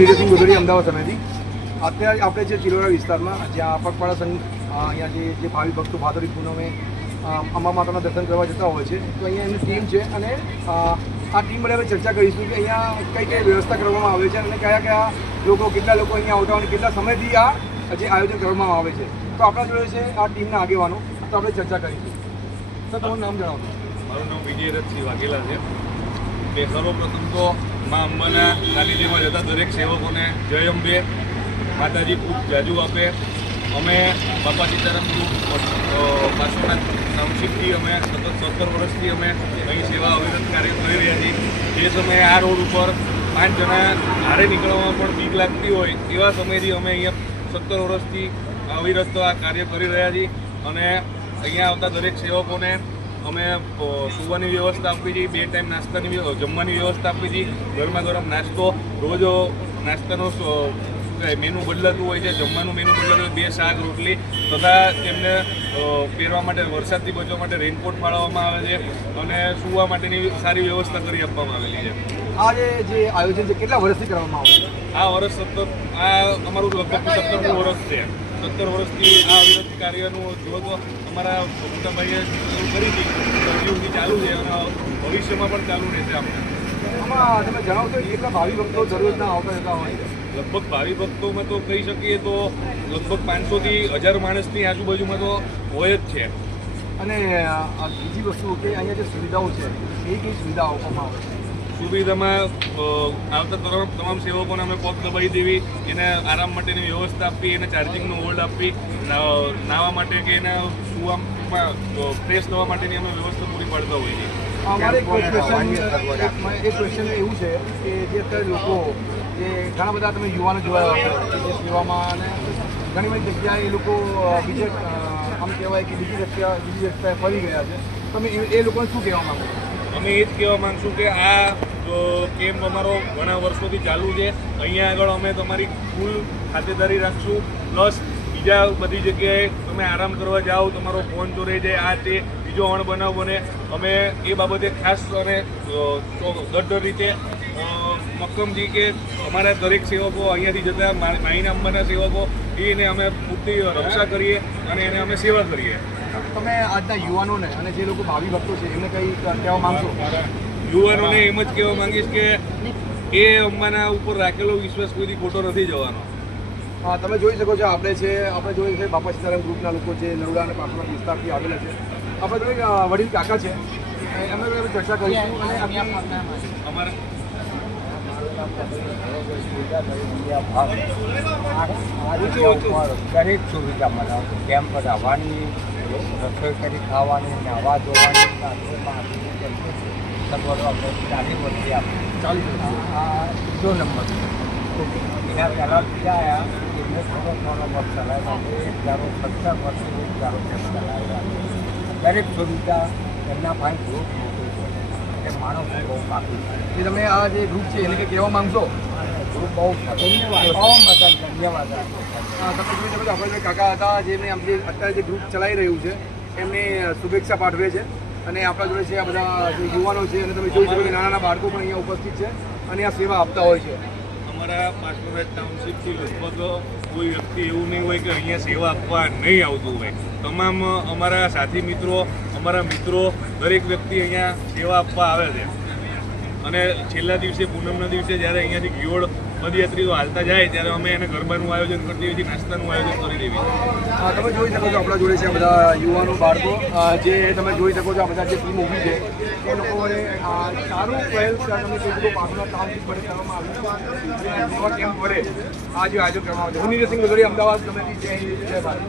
નીરજસિંહ ગોધડી અમદાવાદ સમિતિ અત્યારે આપણે જે ચિલોરા વિસ્તારમાં જ્યાં પગપાળા સંઘ અહીંયા જે ભાવિ ભક્તો ભાદરવી પૂનમે અંબા માતાના દર્શન કરવા જતા હોય છે તો અહીંયા એમની ટીમ છે અને આ ટીમ વડે આપણે ચર્ચા કરીશું કે અહીંયા કઈ કઈ વ્યવસ્થા કરવામાં આવે છે અને કયા કયા લોકો કેટલા લોકો અહીંયા આવતા હોય કેટલા સમયથી આ જે આયોજન કરવામાં આવે છે તો આપણા જોડે છે આ ટીમના આગેવાનો તો આપણે ચર્ચા કરીશું. સર તમારું નામ જણાવો. મારું નામ વિજય રથસિંહ વાઘેલા છે. કે સર્વપ્રથમ તો મા અંબાના સાનિધ્યમાં જતા દરેક સેવકોને જય અંબે, માતાજી ખૂબ જાજુ આપે. અમે બાપા સીતારામ ગ્રુપ પાસોના ટાઉનશીપથી અમે સતત 17 વર્ષથી અમે અહીં સેવા અવિરત કાર્ય કરી રહ્યા છીએ. જે સમયે આ રોડ ઉપર 5 જણા હારે નીકળવામાં પણ બીક લાગતી હોય એવા સમયથી અમે અહીંયા 17 વર્ષથી અવિરત આ કાર્ય કરી રહ્યા છીએ. અને અહીંયા આવતા દરેક સેવકોને અમે સુવાની વ્યવસ્થા આપી છીએ, 2 ટાઈમ નાસ્તાની જમવાની વ્યવસ્થા આપી છીએ. ગરમા ગરમ નાસ્તો, રોજ નાસ્તાનો મેનુ બદલાતું હોય છે, જમવાનું મેનુ બદલાતું હોય, 2 શાક રોટલી તથા તેમને પહેરવા માટે વરસાદથી બચવા માટે રેનકોટ ફાળવવામાં આવે છે અને સૂવા માટેની સારી વ્યવસ્થા કરી આપવામાં આવેલી છે. આ જે આયોજન છે કેટલા વર્ષથી કરવામાં આવે છે? આ વર્ષ અમારું લગભગ 17મું વર્ષ છે. 17 વર્ષથી આ અવિરત કાર્યનું જો તો અમારા મોટાભાઈએ શરૂ કરી હતી સદીઓથી ચાલુ છે અને ભવિષ્યમાં પણ ચાલુ રહેશે. આમાં તમે જણાવશો કેટલા ભાવિ ભક્તો દરરોજના આવતા જતા હોય છે? લગભગ ભાવિ ભક્તોમાં તો કહી શકીએ તો લગભગ 500થી 1000 માણસની આજુબાજુમાં તો હોય જ છે. અને બીજી વસ્તુ કે અહીંયા જે સુવિધાઓ છે એ કઈ સુવિધાઓ આપવામાં આવે છે? સુવિધામાં આવતા તમામ સેવકોને અમે પગ દબાવી દેવી, એને આરામ માટેની વ્યવસ્થા આપી, એને ચાર્જિંગનો હોલ્ડ આપી, નાહવા માટે કે એને સુવામાં ફ્રેશ થવા માટેની અમે વ્યવસ્થા પૂરી પાડતા હોઈએ છીએ. અમારે એક ક્વેશ્ચન એવું છે કે જે અત્યારે લોકો જે ઘણા બધા તમે યુવાનો જોયા હશે જે સેવામાં અને ઘણી બધી જગ્યાએ એ લોકો બીજે આમ કહેવાય કે બીજી રસ્તા ફરી ગયા છે. તમે એ લોકોને શું કહેવા માંગો? અમે એ જ કહેવા માગીશું કે આ કેમ્પ અમારો ઘણા વર્ષોથી ચાલુ છે. અહીંયા આગળ અમે તમારી ફૂલ ખાતેદારી રાખશું. પ્લસ બીજા બધી જગ્યાએ તમે આરામ કરવા જાઓ, તમારો ફોન ચોરાઈ જાય, આ તે બીજો અણબનાવ બને, અમે એ બાબતે ખાસ અને દઢ રીતે મક્કમથી કે અમારા દરેક સેવકો અહીંયાથી જતા માઈના અંબાના સેવકો એને અમે પૂરતી રક્ષા કરીએ અને એને અમે સેવા કરીએ. તમે આજના યુવાનોને અને જે લોકો ભાવિ ભક્તો છે એમને કંઈ કહેવા માંગશો? યુવાનોને એમ જ કહેવા માંગીશ કે એ અંબાના ઉપર રાખેલો વિશ્વાસ કોઈથી ખોટો નથી જવાનો. હા, તમે જોઈ શકો છો આપણે જોઈએ છે બાપા સીતારામ ગ્રુપના લોકો જે નરોડા અને પાસોના વિસ્તારથી આવેલા છે. આપણે જોઈએ વડીલ કાકા છે એમને ચર્ચા કરીશું અને અમારા દરેક સુવિધા મળે. કેમ્પ આવવાની, રસોઈ કરી ખાવાની, નાવા ધોવાની, સગવડો આપણે 40 વર્ષથી આપણે 40 બીજો નંબર. એના પહેલાં બીજા આવ્યા એમને થોડો વર્ષ ચલાવ્યા, 17 વર્ષથી ચાલો કેમ્પ ચલાવ્યા. દરેક સુવિધા એમના પાસે ગ્રુપ મોટું છે એટલે માણસો બહુ કાફી છે. એ તમે આ જે ગ્રુપ છે એને કંઈ કહેવા માંગશો? ગ્રુપ બહુ ધન્યવાદ. તમે જોઈ શકો છો આપણે જે કાકા હતા જેમને અત્યારે જે ગ્રુપ ચલાવી રહ્યું છે એમને શુભેચ્છા પાઠવે છે. અને આપણા જોડે છે આ બધા જે યુવાનો છે અને તમે જોઈ શકો કે નાના બાળકો પણ અહીંયા ઉપસ્થિત છે અને આ સેવા આપતા હોય છે. અમારા પાસોના ટાઉનશીપથી લગભગ કોઈ વ્યક્તિ એવું નહીં હોય કે અહીંયા સેવા આપવા નહીં આવતું હોય. તમામ અમારા સાથી મિત્રો, અમારા મિત્રો દરેક વ્યક્તિ અહીંયા સેવા આપવા આવે છે. અને છેલ્લા દિવસે પૂનમના દિવસે જ્યારે અહીંયાથી ગિયોડ પદયાત્રીઓ હાલતા જાય ત્યારે અમે એને ગરબાનું આયોજન કરી દેવી છીએ, નાસ્તાનું આયોજન કરી દેવી છીએ. તમે જોઈ શકો છો આપણા જોડે છે બધા યુવાનો બાળકો જે તમે જોઈ શકો છો આ બધા જે ટીમ ઊભી છે એ લોકોએ સારું પહેલ તમે કીધું પાસોના ટાઉનશીપ વડે કરવામાં આવ્યું કેમ્પ વડે આ જે આયોજન કરવામાં આવ્યું. હું નીરજસિંહ ગોધડી અમદાવાદ સમિતિ જય હિન્દ જય ભારત.